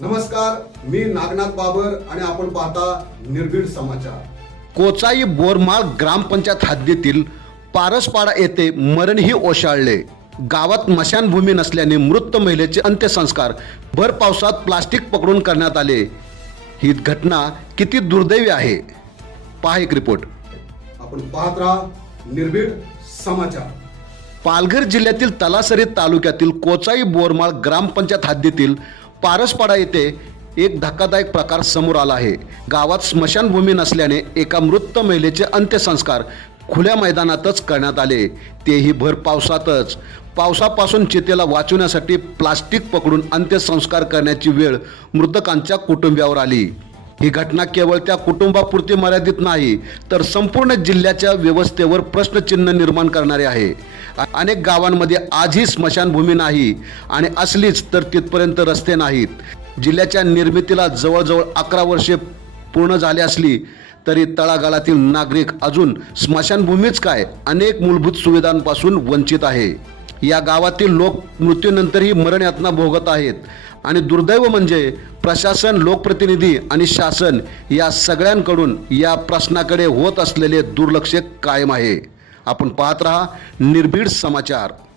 नमस्कार मी नागनाथ बाबर आणि आपण पाहता निर्भीड समाचार कोचाई बोरमाळ ग्रामपंचायत हद्दीतील पारसपाडा येथे मरणही ओशाळले गावात मशानभूमी नसल्याने मृत महिलेचे अंत्यसंस्कार भर पावसात प्लास्टिक पकडून करण्यात आले ही घटना किती दुर्दैवी आहे पहा एक रिपोर्ट आपण पाहत राहा निर्भीड समाचार पालघर जिल्ह्यातील तलासरी तालुक्यातील कोचाई बोरमाळ ग्रामपंचायत हद्दीतील पारसपाडा येथे एक धक्कादायक प्रकार समोर आला आहे गावात स्मशानभूमी नसल्याने एका मृत महिलेचे अंत्यसंस्कार खुल्या मैदानातच करण्यात आले तेही भर पावसातच पावसापासून चितेला वाचवण्यासाठी प्लास्टिक पकडून अंत्यसंस्कार करण्याची वेळ मृतकांच्या कुटुंबियावर आली ही घटना केवळ त्या कुटुंबापुरती मर्यादित नाही तर संपूर्ण जिल्ह्याच्या व्यवस्थेवर प्रश्नचिन्ह निर्माण करणारे आहे अनेक गावांमध्ये आजही स्मशानभूमी नाही आणि असलीच तर तिथपर्यंत रस्ते नाहीत जिल्ह्याच्या निर्मितीला जवळजवळ अकरा वर्षे पूर्ण झाली असली तरी तळागाळातील नागरिक अजून स्मशानभूमीच काय अनेक मूलभूत सुविधांपासून वंचित आहे या गावातील लोक मृत्यूनंतरही मरण यातना भोगत आहेत आणि दुर्दैव म्हणजे प्रशासन लोकप्रतिनिधी आणि शासन या सगळ्यांकडून या प्रश्नाकडे होत असलेले दुर्लक्ष कायम आहे आपण पाहत रहा निर्भीड समाचार